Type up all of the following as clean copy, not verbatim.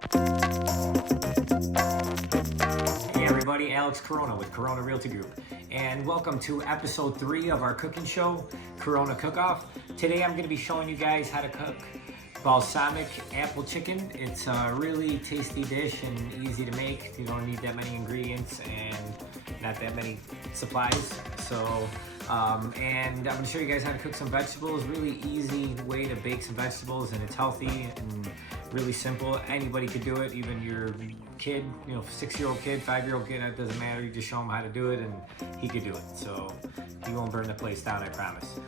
Hey everybody, Alex Corona with Corona Realty Group, and welcome to episode 3 of our cooking show, Corona Cook-Off. Today I'm going to be showing you guys how to cook balsamic apple chicken. It's a really tasty dish and easy to make. You don't need that many ingredients and not that many supplies. And I'm going to show you guys how to cook some vegetables. Really easy way to bake some vegetables, and it's healthy and really simple. Anybody could do it, even your kid, 6-year-old kid, 5-year-old kid, that doesn't matter. You just show him how to do it and he could do it. So he won't burn the place down, I promise.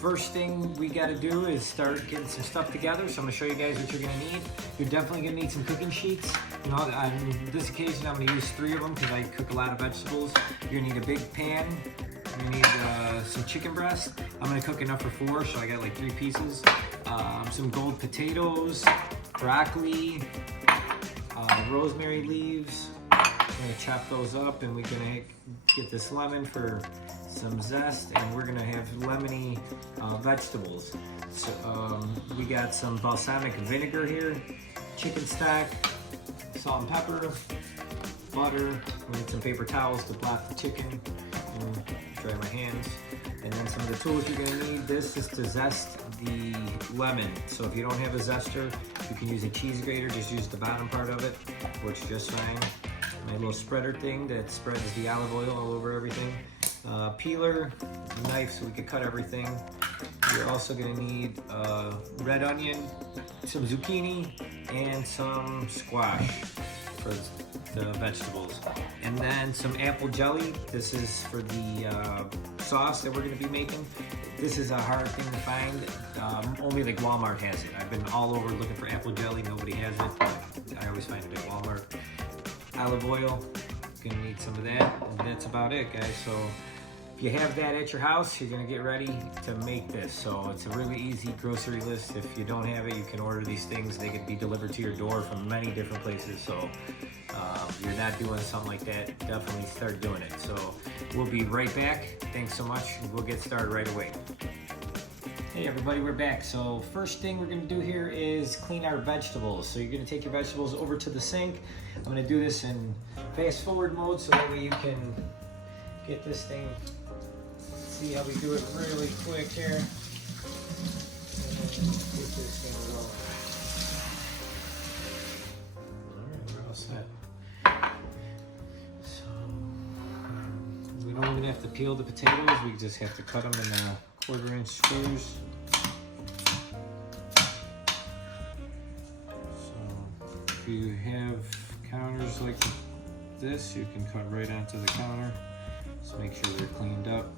First thing we got to do is start getting some stuff together. So I'm going to show you guys what you're going to need. You're definitely going to need some cooking sheets. On this occasion, I'm going to use 3 of them because I cook a lot of vegetables. You're going to need a big pan. You need some chicken breast. I'm going to cook enough for 4, so I got like 3 pieces. Some gold potatoes, broccoli, rosemary leaves. I'm going to chop those up, and we're going to get this lemon for some zest, and we're going to have lemony vegetables. So we got some balsamic vinegar here, chicken stock, salt and pepper, butter. We need some paper towels to blot the chicken and dry my hands. And then some of the tools you're going to need. This is to zest the lemon. So if you don't have a zester, you can use a cheese grater. Just use the bottom part of it. Works just fine. My little spreader thing that spreads the olive oil all over everything. Peeler, knife so we can cut everything. You're also going to need red onion, some zucchini, and some squash for the vegetables. And then some apple jelly. This is for the sauce that we're going to be making. This is a hard thing to find. Only like Walmart has it. I've been all over looking for apple jelly. Nobody has it, but I always find it at Walmart. Olive oil. Going to need some of that. And that's about it, guys. So if you have that at your house, you're going to get ready to make this. So it's a really easy grocery list. If you don't have it, you can order these things. They can be delivered to your door from many different places. So if you're not doing something like that, definitely start doing it. So we'll be right back. Thanks so much. We'll get started right away. Hey everybody, we're back. So first thing we're going to do here is clean our vegetables. So you're going to take your vegetables over to the sink. I'm going to do this in fast forward mode so that way you can get this thing. See how we do it really quick here. And get this thing rolling. Alright, we're all set. So we don't even have to peel the potatoes, we just have to cut them in 1/4-inch squares. So if you have counters like this, you can cut right onto the counter. Just make sure they're cleaned up.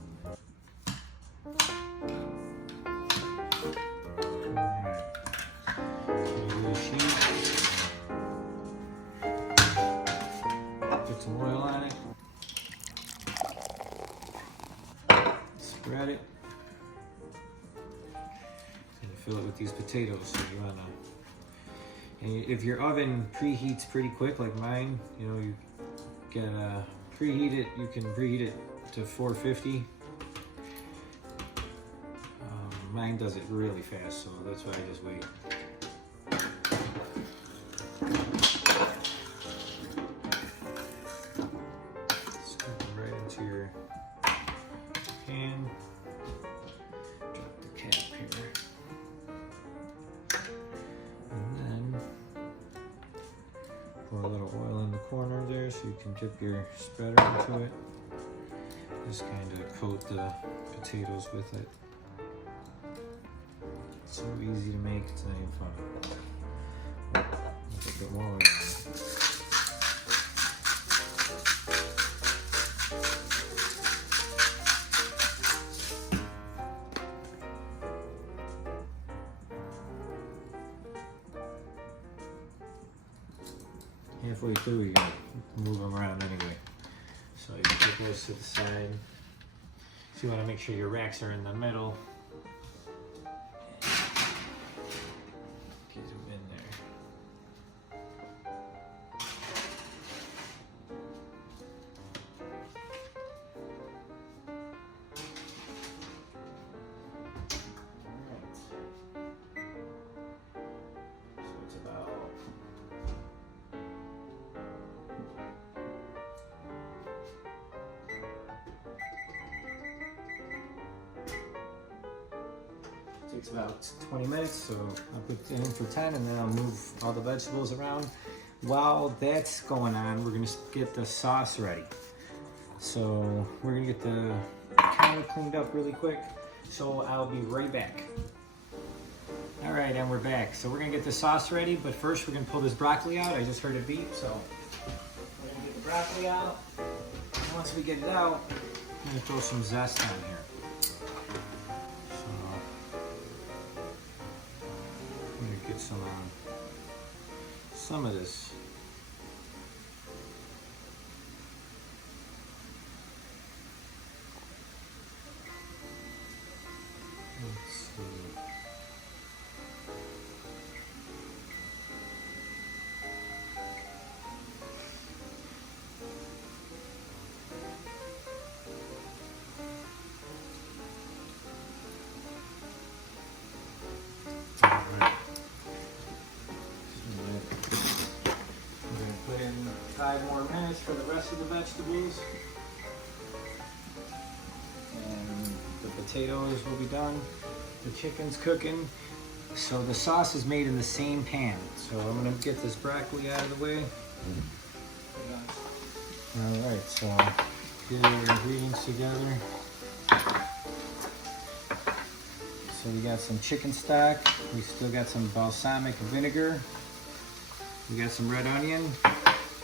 Put some oil on it. Spread it. And fill it with these potatoes. So you wanna. And if your oven preheats pretty quick, like mine, you can preheat it. You can preheat it to 450. Mine does it really fast, so that's why I just wait. Scoop it right into your pan. Drop the cap here. And then pour a little oil in the corner there so you can dip your spreader into it. Just kind of coat the potatoes with it. So easy to make, it's not even fun. A bit more. Halfway through, you gotta move them around anyway. So you put those to the side. So you want to make sure your racks are in the middle. Get them in there. takes about 20 minutes, so I'll put it in for 10 and then I'll move all the vegetables around. While that's going on, we're gonna get the sauce ready. So we're gonna get the counter cleaned up really quick. So I'll be right back. All right, and we're back. So we're gonna get the sauce ready, but first we're gonna pull this broccoli out. I just heard it beep, so we're gonna get the broccoli out. And once we get it out, I'm gonna throw some zest on here. So I'm gonna get some of this. Let's see. Alright. We're going to put in 5 more minutes for the rest of the vegetables. And the potatoes will be done. The chicken's cooking. So the sauce is made in the same pan. So I'm gonna get this broccoli out of the way. All right, so get our ingredients together. So we got some chicken stock. We still got some balsamic vinegar. We got some red onion,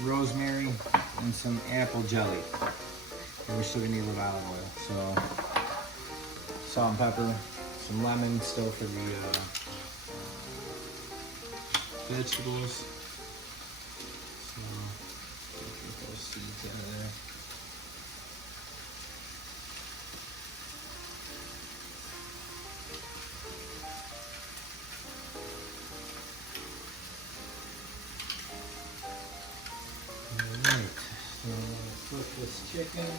rosemary, and some apple jelly. And we're still gonna need a little olive oil. So salt and pepper. Some lemon still for the vegetables. So get those seeds out of there. Alright, so let's flip this chicken.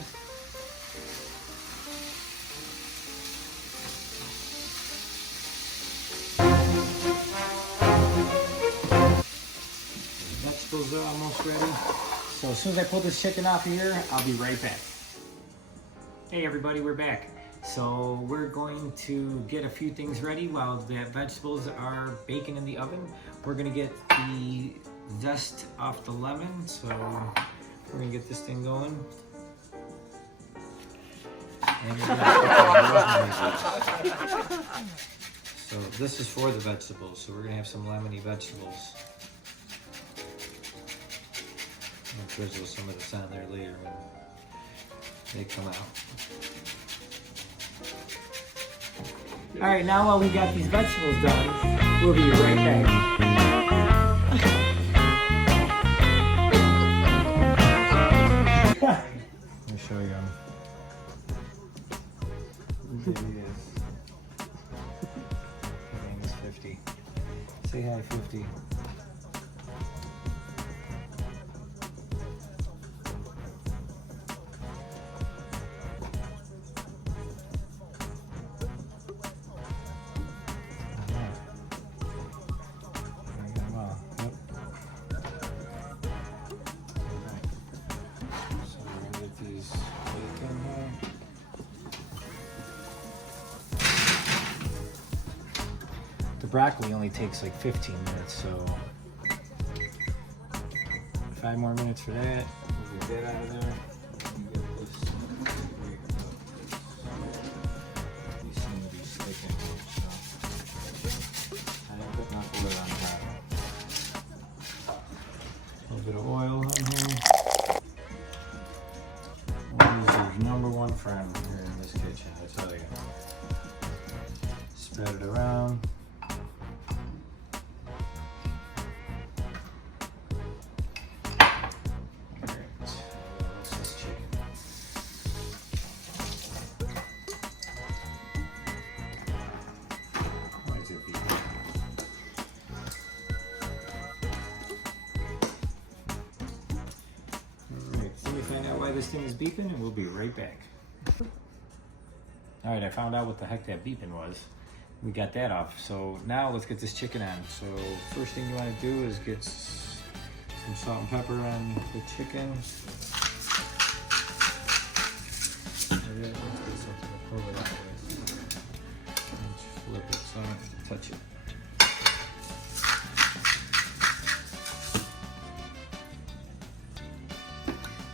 Vegetables are almost ready. So as soon as I pull this chicken off of here, I'll be right back. Hey everybody, we're back. So we're going to get a few things ready while the vegetables are baking in the oven. We're gonna get the zest off the lemon. So we're gonna get this thing going. And we're gonna so this is for the vegetables. So we're gonna have some lemony vegetables. I'll drizzle some of this on there later when they come out. All right, now while we got these vegetables done, we'll be right back. Let me show you them. There he is. His name is 50. Say hi, 50. The broccoli only takes like 15 minutes, so 5 more minutes for that. We'll get that out of there. Get this. These seem to be sticking, so I didn't put enough oil on top. A little bit of oil on here. Oil is your #1 friend here in this kitchen, I tell you. Spread it around. Find out why this thing is beeping and we'll be right back. All right, I found out what the heck that beeping was. We got that off. So now let's get this chicken on. So first thing you want to do is get some salt and pepper on the chicken. Let's get something to pull it out with. Let's flip it so I don't have to touch it.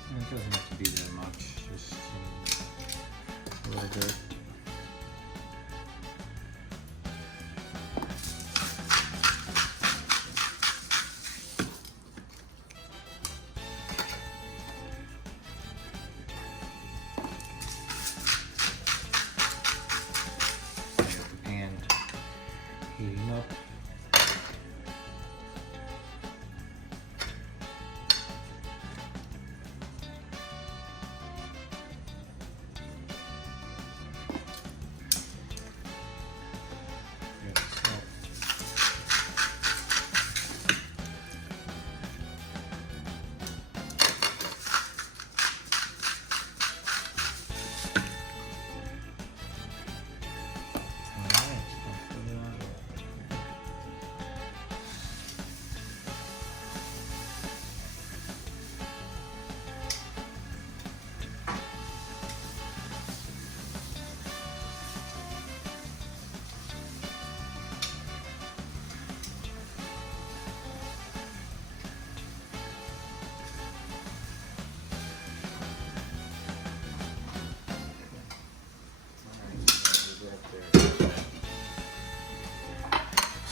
And it doesn't have to be that much, just a little bit. Heating up.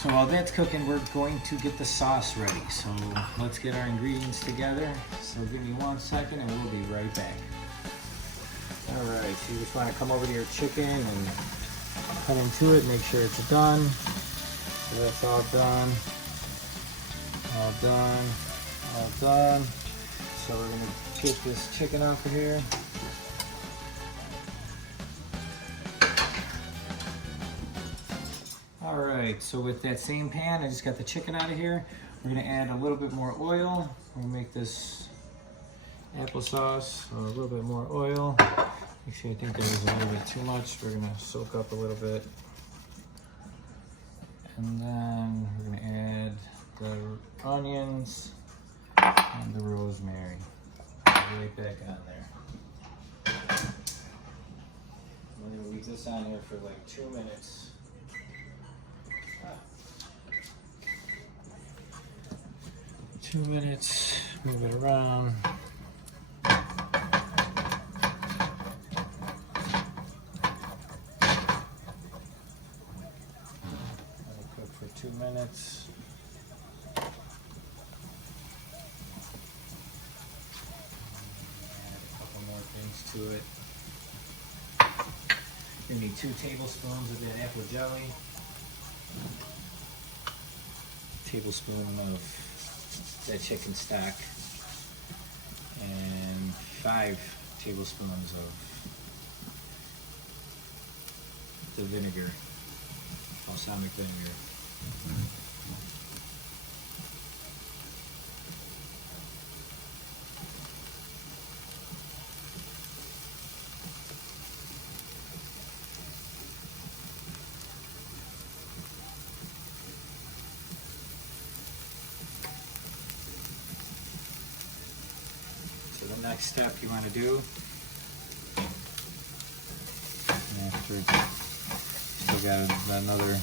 So while that's cooking, we're going to get the sauce ready. So let's get our ingredients together. So give me 1 second and we'll be right back. All right, so you just want to come over to your chicken and cut into it, make sure it's done. So that's all done, all done, all done. So we're gonna get this chicken off of here. All right, so with that same pan, I just got the chicken out of here. We're gonna add a little bit more oil. We're gonna make this applesauce, so a little bit more oil. Actually, I think that was a little bit too much. We're gonna soak up a little bit. And then we're gonna add the onions and the rosemary. Right back on there. We're gonna leave this on here for like 2 minutes. 2 minutes, move it around. Let it cook for 2 minutes. Add a couple more things to it. You need 2 tablespoons of that apple jelly. Tablespoon of that chicken stock, and 5 tablespoons of the vinegar, balsamic vinegar. The next step you want to do, after still got another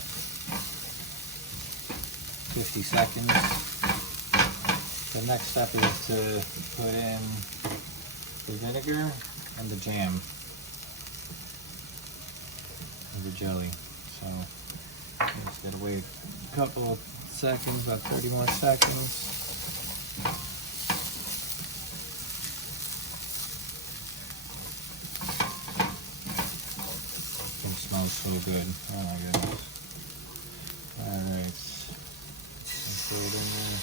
50 seconds, the next step is to put in the vinegar and the jam and the jelly. So just gotta wait a couple of seconds, about 30 more seconds. Smells so good. Oh my goodness. Alright. Throw it in there.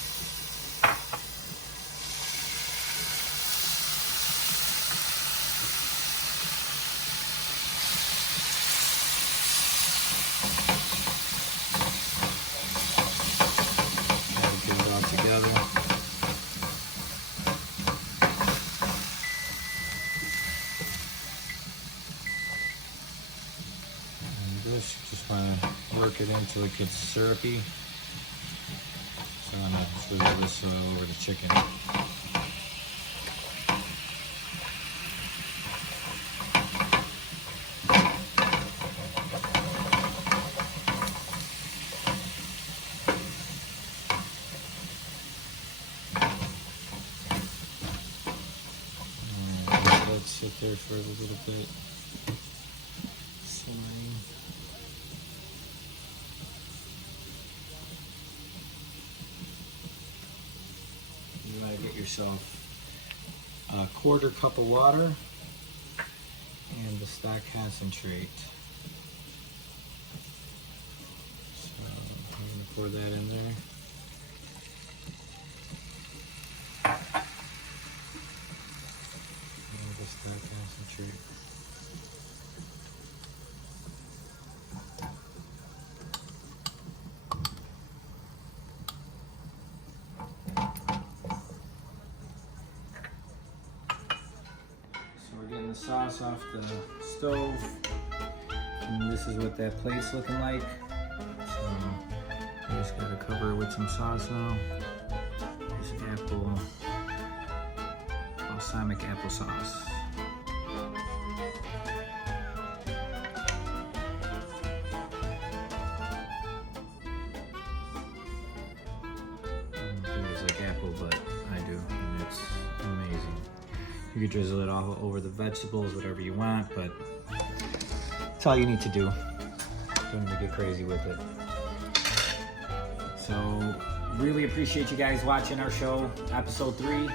Gotta get it all together. This, you just want to work it until it gets syrupy. So I'm going to swivel this over the chicken. sit there for a little bit. Simmering. You want to get yourself a quarter cup of water and the stock concentrate. So I'm going to pour that in there. And the stock concentrate. We're getting the sauce off the stove, and this is what that plate's looking like. So we just gotta cover it with some sauce now. This apple balsamic applesauce. I don't know if you guys like apple, but I do, and it's amazing. You could drizzle it all over the vegetables, whatever you want, but that's all you need to do. Don't need to get crazy with it. So, really appreciate you guys watching our show, episode 3.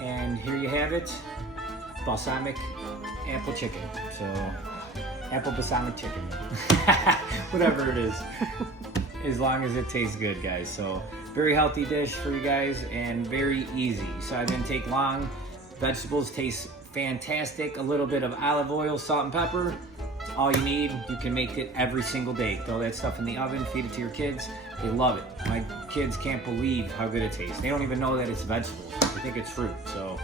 And here you have it, balsamic apple chicken. So, apple balsamic chicken. Whatever it is. As long as it tastes good, guys. So, very healthy dish for you guys and very easy. So, I didn't take long. Vegetables taste fantastic. A little bit of olive oil, salt and pepper. All you need. You can make it every single day. Throw that stuff in the oven, feed it to your kids. They love it. My kids can't believe how good it tastes. They don't even know that it's vegetables. They think it's fruit. So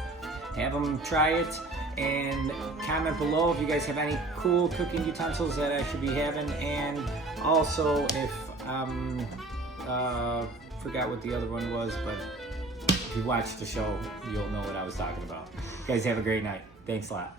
have them try it and comment below if you guys have any cool cooking utensils that I should be having. And also if forgot what the other one was, but if you watch the show, you'll know what I was talking about. You guys have a great night. Thanks a lot.